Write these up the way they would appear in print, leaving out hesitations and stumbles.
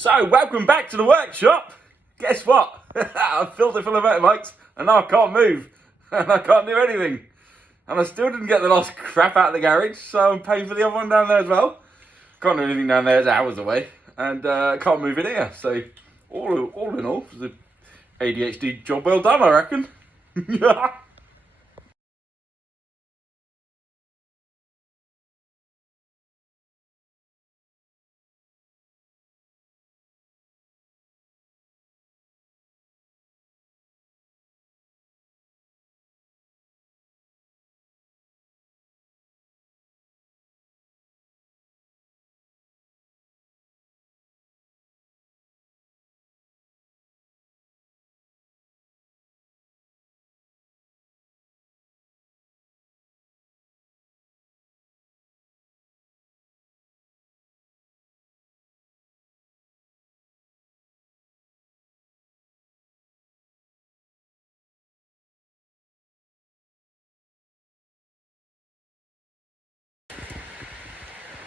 So, welcome back to the workshop. Guess what? I've filled it full of motorbikes and now I can't move. And I can't do anything. And I still didn't get the last crap out of the garage, so I'm paying for the other one down there as well. Can't do anything down there, it's hours away. And can't move in here. So, all in all, it's an ADHD job well done, I reckon.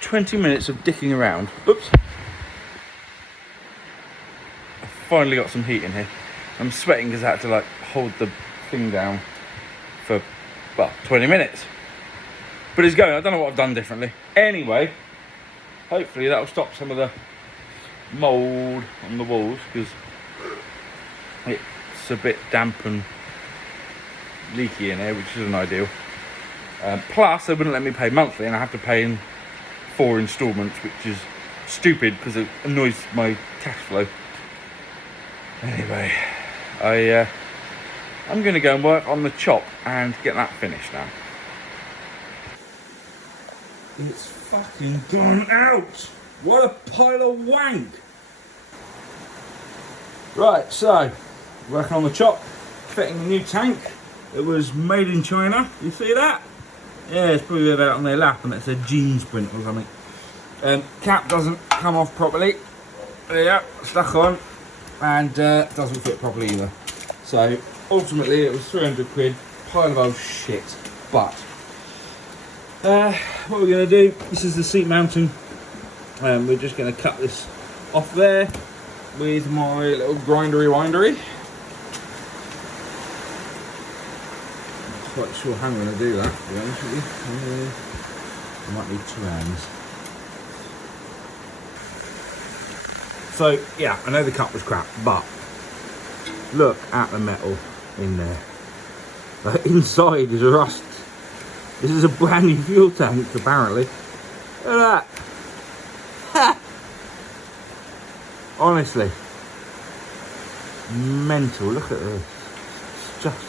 20 minutes of dicking around. Oops. I finally got some heat in here. I'm sweating because I had to hold the thing down for, 20 minutes. But it's going. I don't know what I've done differently. Anyway, hopefully that'll stop some of the mould on the walls because it's a bit damp and leaky in here, which isn't ideal. Plus, they wouldn't let me pay monthly and I have to pay in 4 installments, which is stupid because it annoys my cash flow. Anyway, I'm going to go and work on the chop and get that finished now. It's fucking gone out! What a pile of wank! Right, so, working on the chop, fitting a new tank. It was made in China, you see that? Yeah, it's probably about on their lap and it's a jeans print or something. Cap doesn't come off properly. There you go, stuck on. And doesn't fit properly either. So, ultimately it was 300 quid, pile of old shit. But, what we're going to do, this is the seat mounting. We're just going to cut this off there with my little grindery-windery. Quite sure how I'm going to do that, to be honest with you. I might need 2 hands. So, yeah, I know the cut was crap, but look at the metal in there. Inside is a rust. This is a brand new fuel tank, apparently. Look at that. Honestly. Mental, look at this. It's just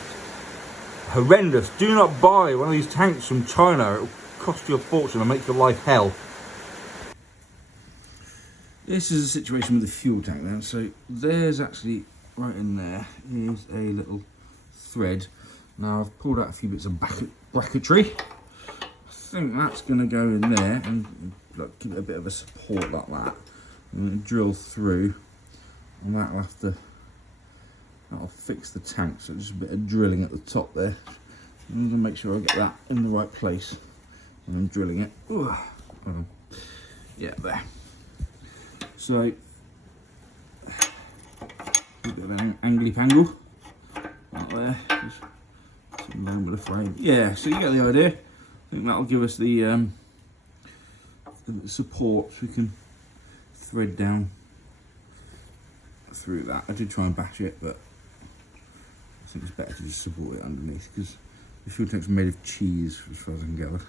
horrendous. Do not buy one of these tanks from China. It will cost you a fortune and make your life hell. This is a situation with the fuel tank then. So there's actually, right in there, is a little thread. Now I've pulled out a few bits of bracketry. I think that's going to go in there and give it a bit of a support like that. And drill through, and that'll fix the tank. So just a bit of drilling at the top there. I'm going to make sure I get that in the right place when I'm drilling it. Ooh. Yeah, there. So, a bit of an angly-pangle right there. Just in line with the frame. Yeah, so you get the idea. I think that'll give us the support so we can thread down through that. I did try and bash it, but I think it's better to just support it underneath because the fuel tank's made of cheese as far as I can gather.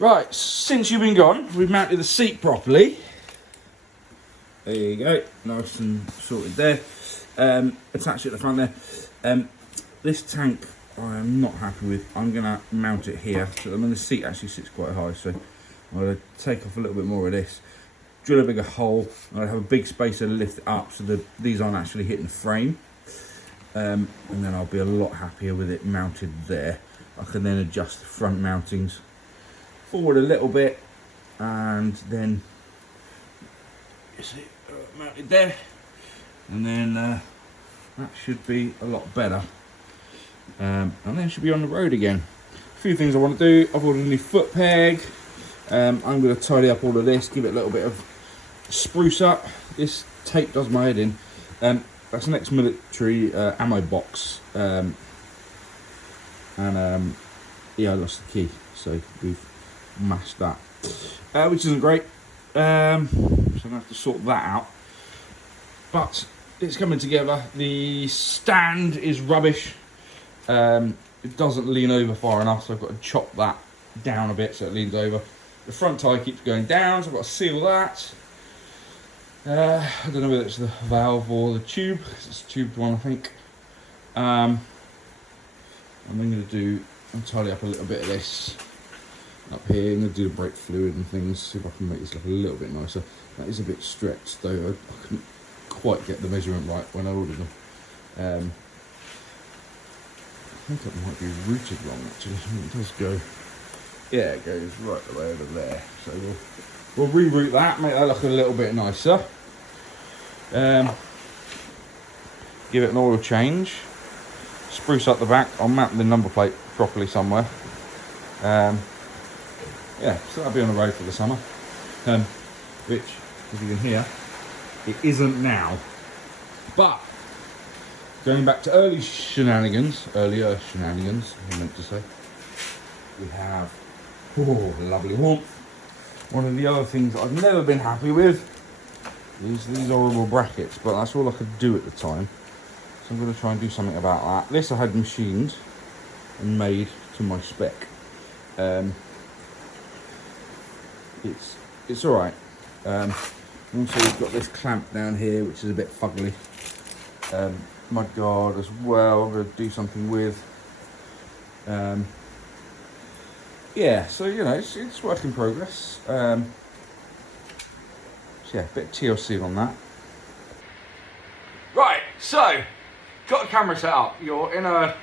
Right, since you've been gone, we've mounted the seat properly. There you go, nice and sorted there. Attach it at the front there. This tank I am not happy with. I'm going to mount it here. So, the seat actually sits quite high, so I'm going to take off a little bit more of this, drill a bigger hole, and I have a big spacer to lift it up so that these aren't actually hitting the frame. And then I'll be a lot happier with it mounted there. I can then adjust the front mountings forward a little bit, and then you see mounted there, and then that should be a lot better, and then should be on the road again. A few things I want to do. I've ordered a new foot peg. I'm going to tidy up all of this, give it a little bit of spruce up. This tape does my head in. That's an ex-military ammo box, and yeah, I lost the key, so we've mashed that, which isn't great. So I'm gonna have to sort that out. But it's coming together. The stand is rubbish. It doesn't lean over far enough, so I've got to chop that down a bit so it leans over. The front tyre keeps going down, so I've got to seal that. I don't know whether it's the valve or the tube, because it's a tubed one, I think. I'm going to tidy up a little bit of this up here. I'm going to do the brake fluid and things, see if I can make this look a little bit nicer. That is a bit stretched, though. I couldn't quite get the measurement right when I ordered them. I think it might be routed wrong, actually. It does go, yeah, it goes right the way over there. So we'll reroute that, make that look a little bit nicer. Give it an oil change, spruce up the back. I'll mount the number plate properly somewhere. Yeah, so that'll be on the road for the summer. Which, as you can hear, it isn't now. But going back to earlier shenanigans, I meant to say, we have lovely warmth. One of the other things I've never been happy with is these horrible brackets, but that's all I could do at the time. So I'm going to try and do something about that. This I had machined and made to my spec. It's all right. Also, we've got this clamp down here, which is a bit fugly. Mud guard as well. I'm going to do something with. Yeah, so you know, it's work in progress. So yeah, a bit of TLC on that. Right, so got the camera set up. You're in a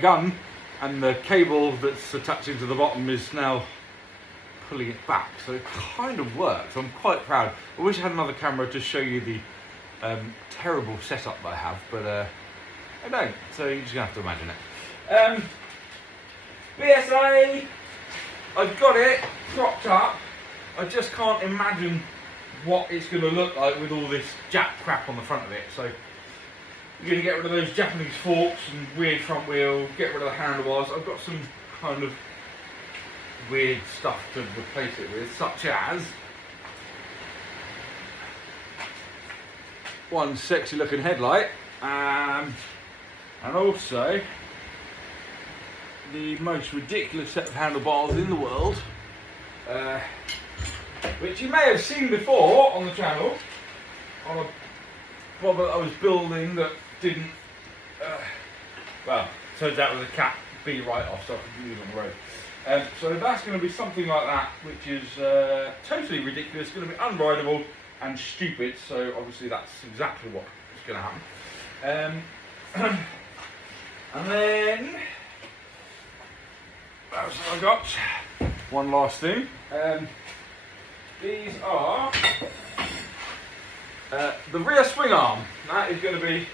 gun, and the cable that's attaching to the bottom is now pulling it back. So it kind of works. I'm quite proud. I wish I had another camera to show you the terrible setup that I have, but I don't. So you're just gonna have to imagine it. BSA. I've got it propped up. I just can't imagine what it's going to look like with all this Jap crap on the front of it. So you're going to get rid of those Japanese forks and weird front wheel, get rid of the handlebars. I've got some kind of weird stuff to replace it with, such as one sexy looking headlight, and also the most ridiculous set of handlebars in the world, which you may have seen before on the channel, on a bobber that I was building that didn't, well, turns out it was a Cat B write-off, so I could use it on the road. So that's going to be something like that, which is totally ridiculous, going to be unrideable and stupid, so obviously that's exactly what is going to happen. And then that's what I got. One last thing. These are the rear swing arm. That is going to be,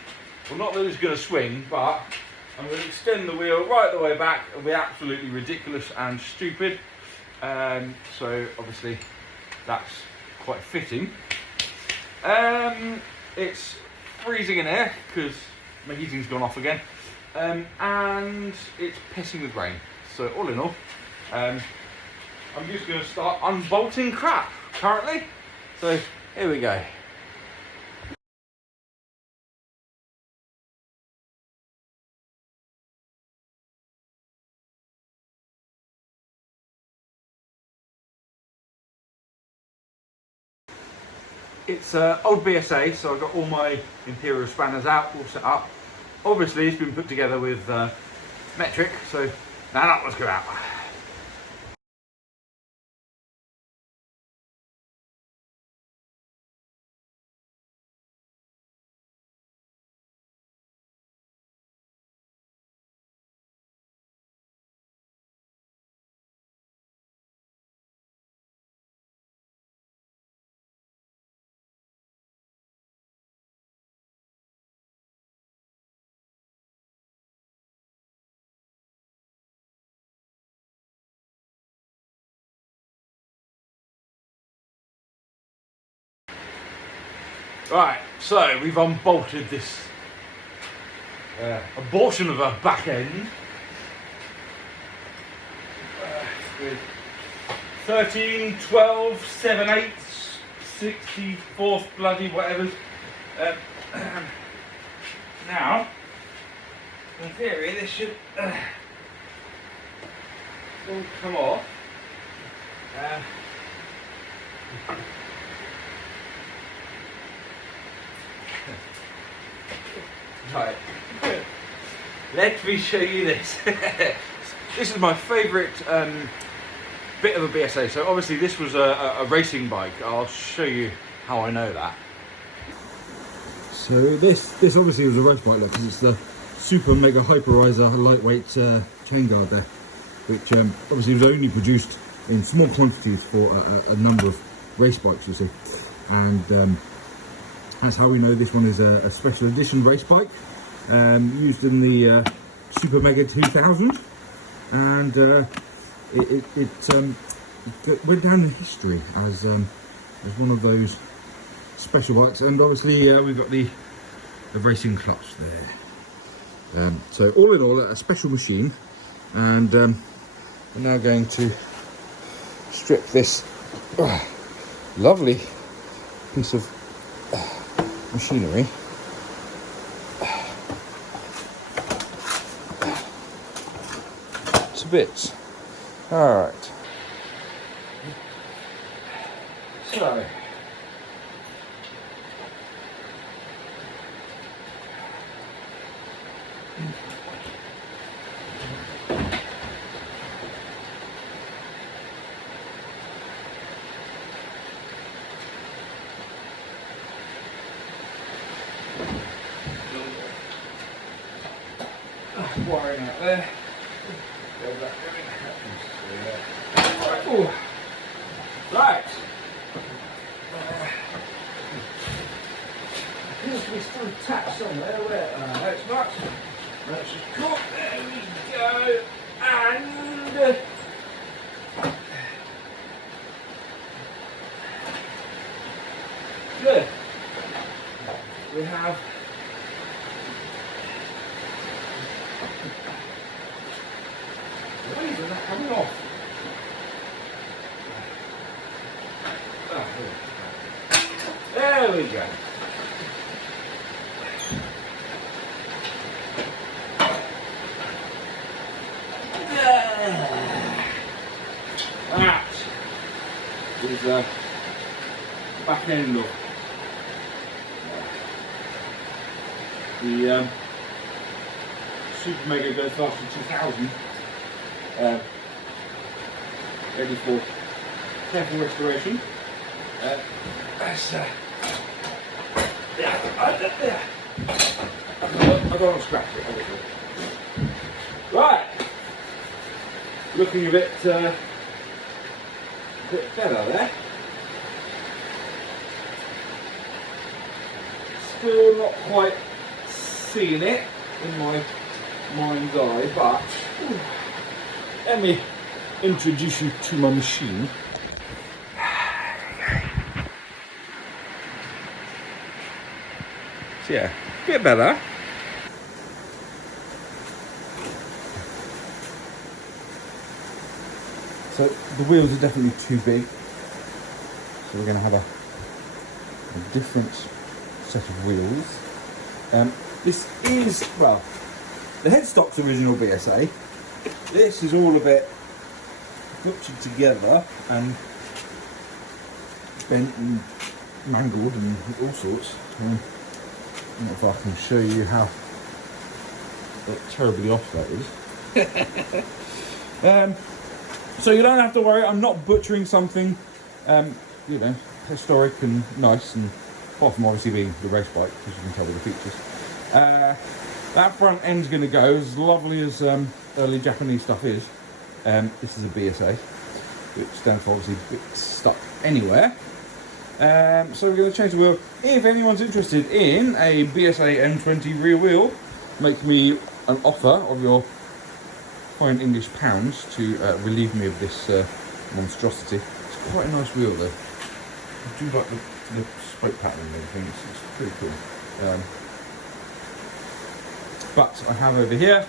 well, not that it's going to swing, but I'm going to extend the wheel right the way back. It'll be absolutely ridiculous and stupid. So obviously that's quite fitting. It's freezing in here because my heating's gone off again, and it's pissing with rain. So all in all, I'm just going to start unbolting crap currently. So here we go. It's old BSA, so I've got all my Imperial spanners out, all set up. Obviously it's been put together with metric, so now that one's go out. Right, so we've unbolted this abortion of a back end with 13, 12, 7 eighths, 64th bloody whatever. Now, in theory, this should all come off. Right. Let me show you this. This is my favourite bit of a BSA. So obviously this was a racing bike. I'll show you how I know that. So this obviously was a race bike, look, because it's the Super Mega Hyperizer lightweight chain guard there, which obviously was only produced in small quantities for a number of race bikes, you see. And that's how we know this one is a special edition race bike, used in the Super Mega 2000, and it went down in history as one of those special bikes. And obviously we've got the racing clutch there. So all in all, a special machine, and we're now going to strip this lovely piece of machinery to bits. All right. So. Wiring out there. Right. Appears to be still attached somewhere. Where? It's not. That's just cool. There we go. And good. We have. Why is that coming off? There we go. That is the back end of the Super Mega Go Faster 2000. Ready for careful restoration. That's yeah, I don't want to scratch it, obviously. Right, looking a bit better there. Still not quite seeing it in my mind's eye, but let me introduce you to my machine. So yeah, a bit better. So the wheels are definitely too big, so we're going to have a different set of wheels. This is, well, the headstock's original BSA. This is all a bit butchered together and bent and mangled and all sorts. I don't know if I can show you how terribly off that is. So you don't have to worry, I'm not butchering something, you know, historic and nice, and apart from obviously being the race bike, as you can tell with the features. That front end's going to go, as lovely as early Japanese stuff is. This is a BSA, which stands for obviously stuck anywhere. So we're going to change the wheel. If anyone's interested in a BSA M20 rear wheel, make me an offer of your fine English pounds to relieve me of this monstrosity. It's quite a nice wheel though. do like the spoke pattern and everything. It's pretty cool. But I have over here,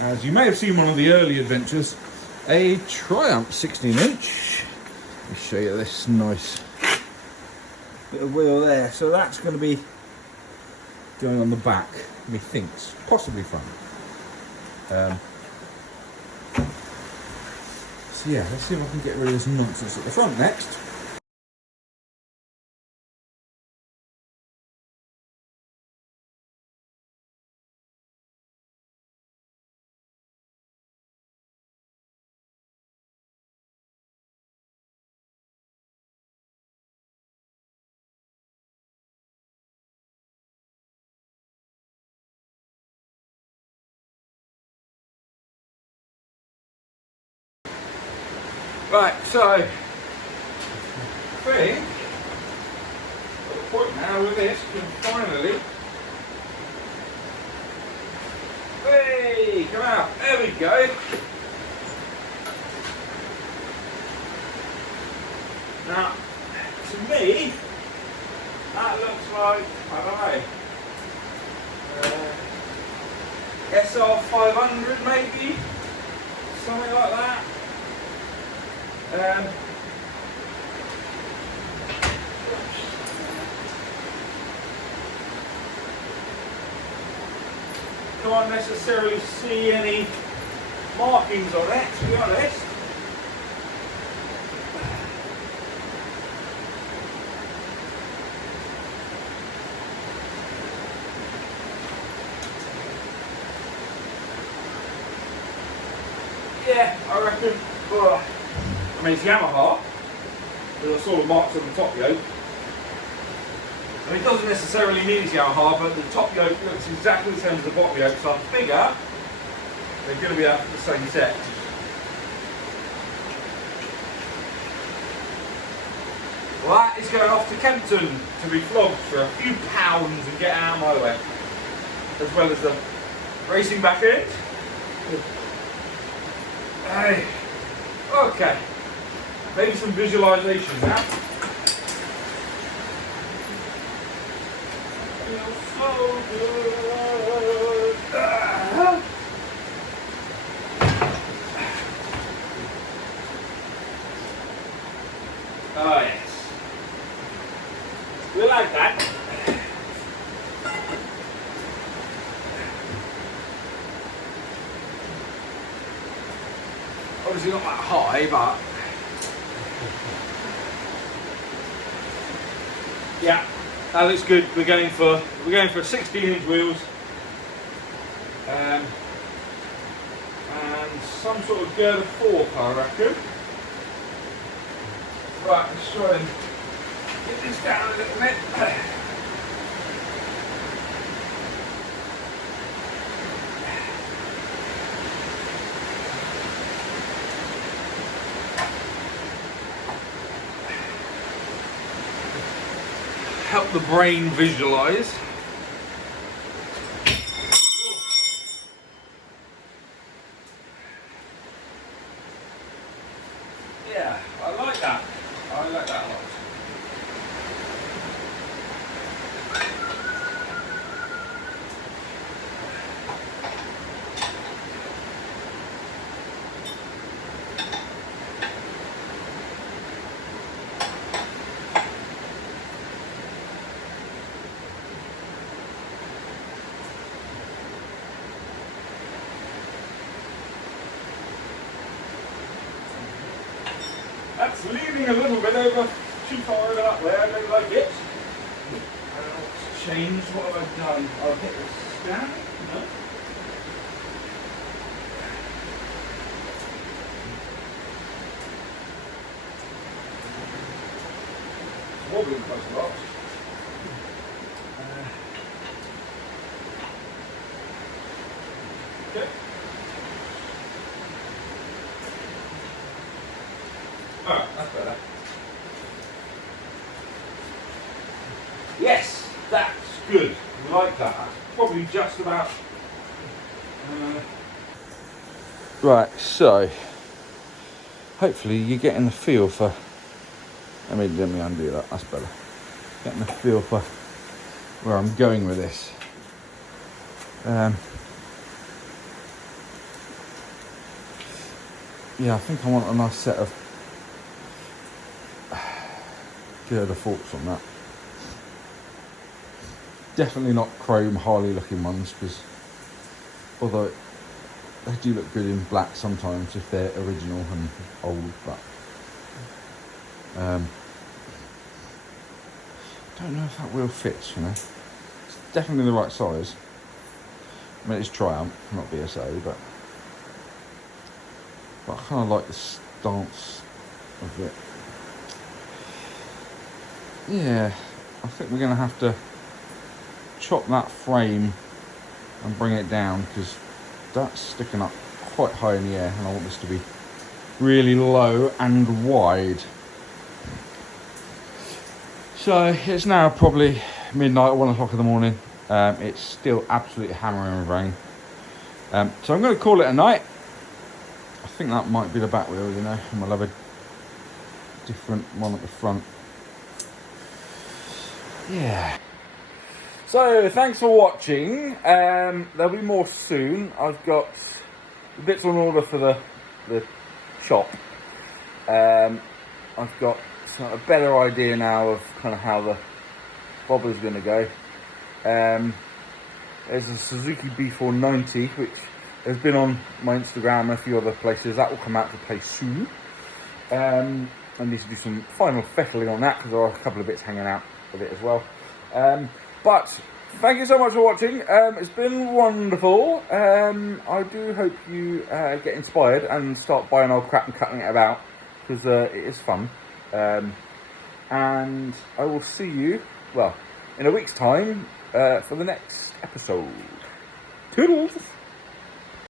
as you may have seen one of the early adventures, a Triumph 16-inch. Let me show you this nice little wheel there. So that's going to be going on the back, methinks, possibly front. So yeah, let's see if I can get rid of this nonsense at the front next. Right, so I think at the point now with this can finally, hey, come out, there we go. Now, to me, that looks like, I don't know, SR 500 maybe, something like that. Can't necessarily see any markings on it, to be honest. Yeah, I reckon. I mean, it's Yamaha. There are sort of marks on the top yoke. And it doesn't necessarily mean it's Yamaha, but the top yoke looks exactly the same as the bottom yoke, so I figure they're going to be out of the same set. Well, that is going off to Kempton to be flogged for a few pounds and get out of my way, as well as the racing back end. Hey. Okay, maybe some visualization now. Feels so good. Oh yes, we like that. Obviously not that high, but yeah, that looks good. We're going for 16-inch wheels, and some sort of girder fork, I reckon. Right, let's try and get this down a little bit. Help the brain visualize. Yeah, I like that. I like that a lot. That's leaning a little bit over too far over that way. I don't like it. I don't know what's changed. What have I done? I'll hit the stand. No. Wobbling quite a lot. Okay. Alright, that's better. Yes, that's good. We like that. That's probably just about. Right, so hopefully you're getting the feel for Let me undo that. That's better. Getting a feel for where I'm going with this. Yeah, I think I want a nice set of girder forks on that. Definitely not chrome Harley looking ones, because although they do look good in black sometimes if they're original and old, but don't know if that wheel fits, you know. It's definitely the right size. I mean, it's Triumph, not BSA, but I kind of like the stance of it. Yeah, I think we're going to have to chop that frame and bring it down, because that's sticking up quite high in the air, and I want this to be really low and wide. So it's now probably midnight, 1 o'clock in the morning. It's still absolutely hammering with rain. So I'm going to call it a night. I think that might be the back wheel, you know, and we'll have a different one at the front. Yeah. So thanks for watching. There'll be more soon. I've got the bits on order for the shop. I've got a better idea now of kind of how the bobber's going to go. There's a Suzuki B490 which has been on my Instagram and a few other places. That will come out to play soon. I need to do some final fettling on that because there are a couple of bits hanging out of it as well. But thank you so much for watching. It's been wonderful. I do hope you get inspired and start buying old crap and cutting it about, because it is fun. And I will see you, well, in a week's time for the next episode. Toodles!